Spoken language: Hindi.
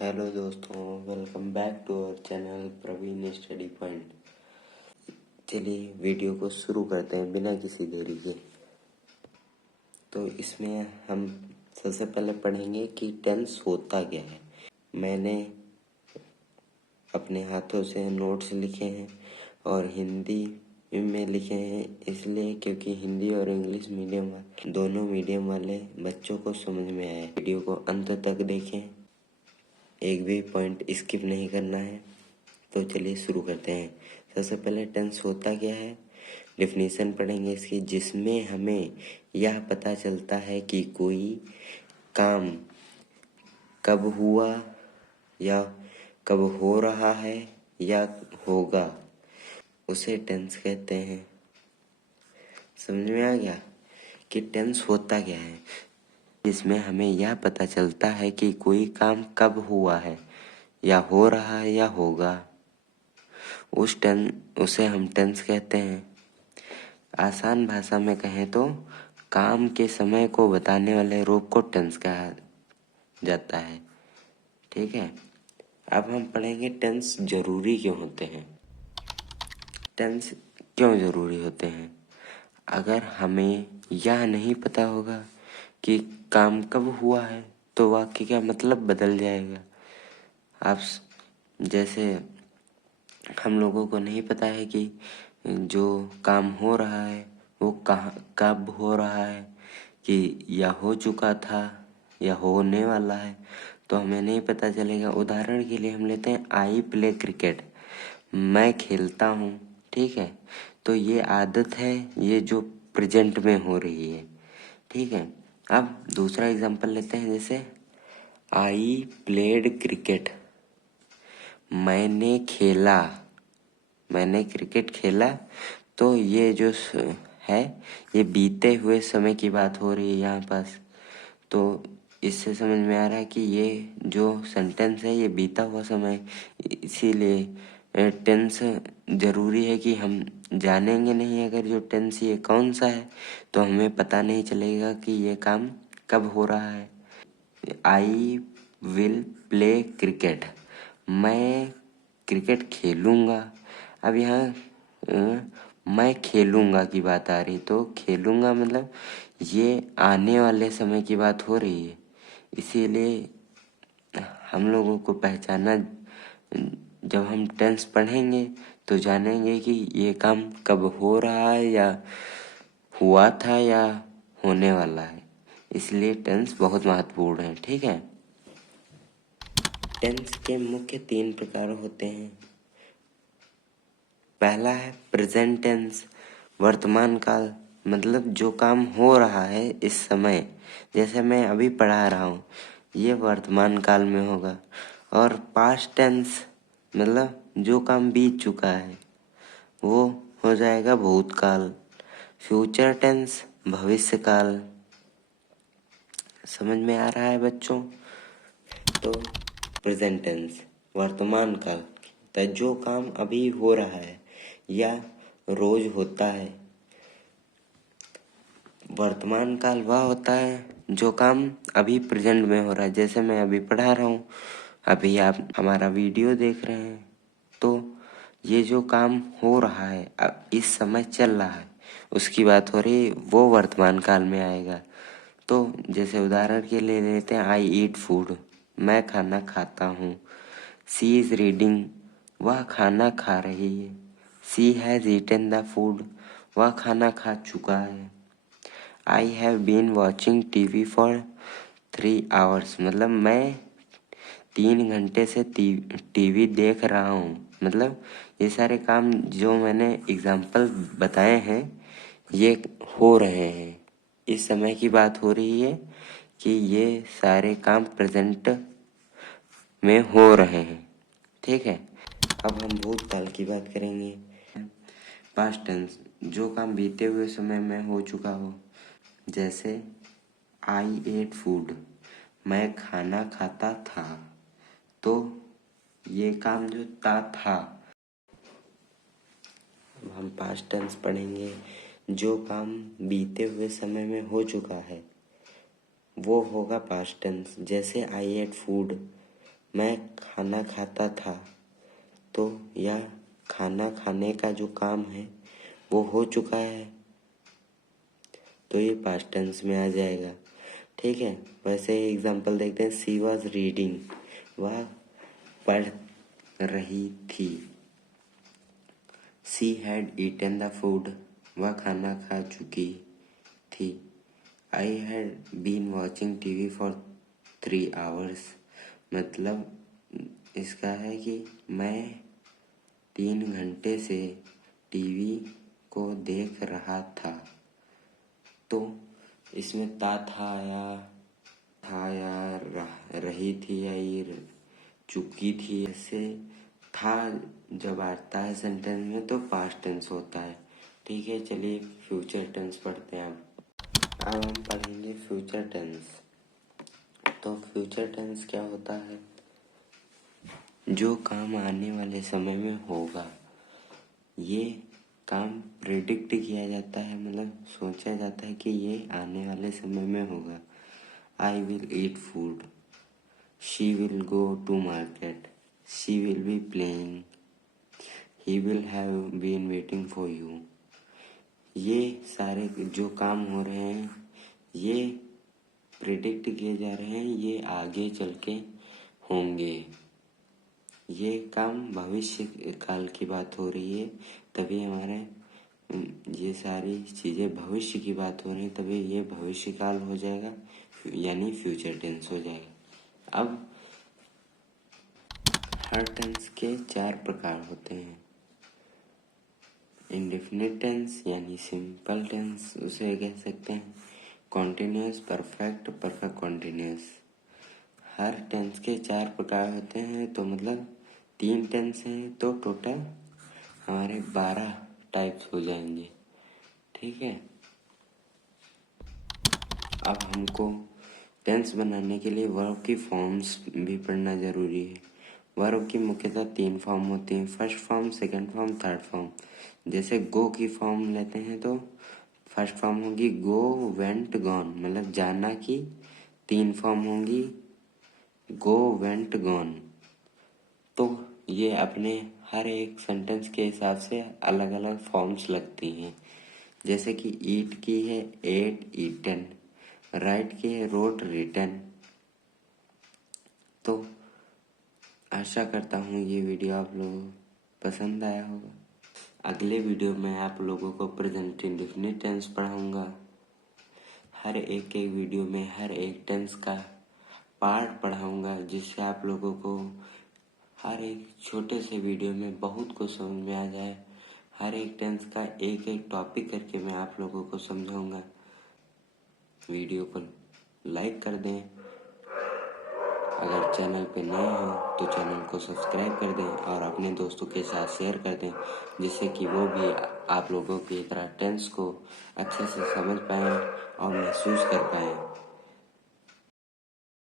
हेलो दोस्तों, welcome back to our channel Praveen study point. चलिए वीडियो को शुरू करते हैं बिना किसी देरी के। तो इसमें हम सबसे पहले पढ़ेंगे कि टेंस होता क्या है। मैंने अपने हाथों से नोट्स लिखे हैं और हिंदी में लिखे हैं, इसलिए क्योंकि हिंदी और इंग्लिश मीडियम दोनों मीडियम वाले बच्चों को समझ में आए। वीडियो को अंत तक देखें, एक भी पॉइंट स्किप नहीं करना है। तो चलिए शुरू करते हैं। सबसे पहले टेंस होता क्या है, डेफिनेशन पढ़ेंगे इसकी, जिसमें हमें यह पता चलता है कि कोई काम कब हुआ या कब हो रहा है या होगा, उसे टेंस कहते हैं। समझ में आ गया कि टेंस होता क्या है, जिसमें हमें यह पता चलता है कि कोई काम कब हुआ है या हो रहा है या होगा, उसे हम टेंस कहते हैं। आसान भाषा में कहें तो काम के समय को बताने वाले रूप को टेंस कहा जाता है। ठीक है, अब हम पढ़ेंगे टेंस जरूरी क्यों होते हैं। टेंस क्यों जरूरी होते हैं? अगर हमें यह नहीं पता होगा कि काम कब हुआ है तो वाक्य का मतलब बदल जाएगा। आप जैसे हम लोगों को नहीं पता है कि जो काम हो रहा है वो कहाँ कब हो रहा है, कि या हो चुका था या होने वाला है, तो हमें नहीं पता चलेगा। उदाहरण के लिए हम लेते हैं आई प्ले क्रिकेट, मैं खेलता हूँ। ठीक है, तो ये आदत है, ये जो प्रेजेंट में हो रही है। ठीक है, अब दूसरा एग्जांपल लेते हैं, जैसे आई प्लेड क्रिकेट, मैंने खेला, मैंने क्रिकेट खेला, तो ये जो है ये बीते हुए समय की बात हो रही है यहाँ पास। तो इससे समझ में आ रहा है कि ये जो सेंटेंस है ये बीता हुआ समय, इसीलिए टेंस जरूरी है कि हम जानेंगे नहीं अगर जो टेंस ये कौन सा है तो हमें पता नहीं चलेगा कि ये काम कब हो रहा है। आई विल प्ले क्रिकेट, मैं क्रिकेट खेलूँगा। अब यहाँ मैं खेलूँगा की बात आ रही, तो खेलूँगा मतलब ये आने वाले समय की बात हो रही है। इसीलिए हम लोगों को पहचाना, जब हम टेंस पढ़ेंगे तो जानेंगे कि ये काम कब हो रहा है या हुआ था या होने वाला है। इसलिए टेंस बहुत महत्वपूर्ण है। ठीक है, टेंस के मुख्य 3 प्रकार होते हैं। पहला है प्रेजेंट टेंस, वर्तमान काल, मतलब जो काम हो रहा है इस समय, जैसे मैं अभी पढ़ा रहा हूँ, ये वर्तमान काल में होगा। और पास्ट टेंस मतलब जो काम बीत चुका है वो हो जाएगा भूतकाल। फ्यूचर टेंस भविष्य काल। समझ में आ रहा है बच्चों? तो प्रेजेंट टेंस वर्तमान काल, तो जो काम अभी हो रहा है या रोज होता है। वर्तमान काल वह होता है जो काम अभी प्रेजेंट में हो रहा है, जैसे मैं अभी पढ़ा रहा हूँ, अभी आप हमारा वीडियो देख रहे हैं, तो ये जो काम हो रहा है अब इस समय चल रहा है उसकी बात हो रही, वो वर्तमान काल में आएगा। तो जैसे उदाहरण के लिए लेते हैं, आई ईट फूड, मैं खाना खाता हूँ। सी इज रीडिंग, वह खाना खा रही है। She has eaten the food, वह खाना खा चुका है। I have been watching TV for 3 hours, मतलब मैं 3 घंटे से टीवी देख रहा हूँ। मतलब ये सारे काम जो मैंने एग्जाम्पल बताए हैं ये हो रहे हैं, इस समय की बात हो रही है कि ये सारे काम प्रेजेंट में हो रहे हैं। ठीक है, अब हम भूतकाल की बात करेंगे। पास्ट टेंस जो काम बीते हुए समय में हो चुका हो, जैसे आई एट फूड, मैं खाना खाता था, तो ये काम जो था। अब हम पास्ट टेंस पढ़ेंगे, जो काम बीते हुए समय में हो चुका है वो होगा पास्ट टेंस। जैसे आई एट फूड, मैं खाना खाता था। तो यह खाना खाने का जो काम है वो हो चुका है, तो ये पास्ट टेंस में आ जाएगा। ठीक है, वैसे ही एग्जाम्पल देखते हैं। सी वॉज रीडिंग, वह पढ़ रही थी। She had eaten the food, वह खाना खा चुकी थी। I had been watching TV for 3 hours, मतलब इसका है कि मैं 3 घंटे से टीवी को देख रहा था। तो इसमें था या रही थी या ये चुकी थी। ऐसे था जब आता है सेंटेंस में तो पास्ट टेंस होता है। ठीक है, चलिए फ्यूचर टेंस पढ़ते हैं। अब हम पढ़ेंगे फ्यूचर टेंस। तो फ्यूचर टेंस क्या होता है? जो काम आने वाले समय में होगा, ये काम प्रेडिक्ट किया जाता है, मतलब सोचा जाता है कि ये आने वाले समय में होगा। I will eat food, she will go to market, she will be playing, he will have been waiting for you. ये सारे जो काम हो रहे हैं ये प्रेडिक्ट किए जा रहे हैं, ये आगे चल के होंगे। ये काम भविष्य काल की बात हो रही है, तभी हमारे ये सारी चीज़ें भविष्य की बात हो रही है, तभी ये भविष्य काल हो जाएगा, यानी फ्यूचर टेंस हो जाएगा। अब हर टेंस के 4 प्रकार होते हैं। इंडेफिनिट टेंस यानी सिंपल टेंस उसे कह सकते हैं। Continuous, perfect, perfect continuous. हर टेंस के 4 प्रकार होते हैं, तो मतलब 3 टेंस हैं तो टोटल हमारे 12 टाइप्स हो जाएंगे। ठीक है, अब हमको टेंस बनाने के लिए वर्ब की फॉर्म्स भी पढ़ना ज़रूरी है। वर्ब की मुख्यतः 3 फॉर्म होती हैं, first form, second form, third form. जैसे गो की फॉर्म लेते हैं तो फर्स्ट फॉर्म होगी गो, वेंट, गॉन, मतलब जाना की 3 फॉर्म होंगी गो, वेंट, गॉन। तो ये अपने हर एक सेंटेंस के हिसाब से अलग अलग फॉर्म्स लगती हैं। जैसे कि ईट की है एट, ईटन। राइट की है रोट, रिटन। तो आशा करता हूँ ये वीडियो आप लोगों को पसंद आया होगा। अगले वीडियो में आप लोगों को प्रेजेंट इंडेफिनिट टेंस पढ़ाऊँगा। हर एक वीडियो में हर एक टेंस का पार्ट पढ़ाऊँगा, जिससे आप लोगों को हर एक छोटे से वीडियो में बहुत कुछ समझ में आ जाए। हर एक टेंस का एक एक टॉपिक करके मैं आप लोगों को समझाऊंगा। वीडियो को लाइक कर दें, अगर चैनल पे नए हो तो चैनल को सब्सक्राइब कर दें और अपने दोस्तों के साथ शेयर कर दें, जिससे कि वो भी आप लोगों की तरह टेंस को अच्छे से समझ पाएँ और महसूस कर पाएँ।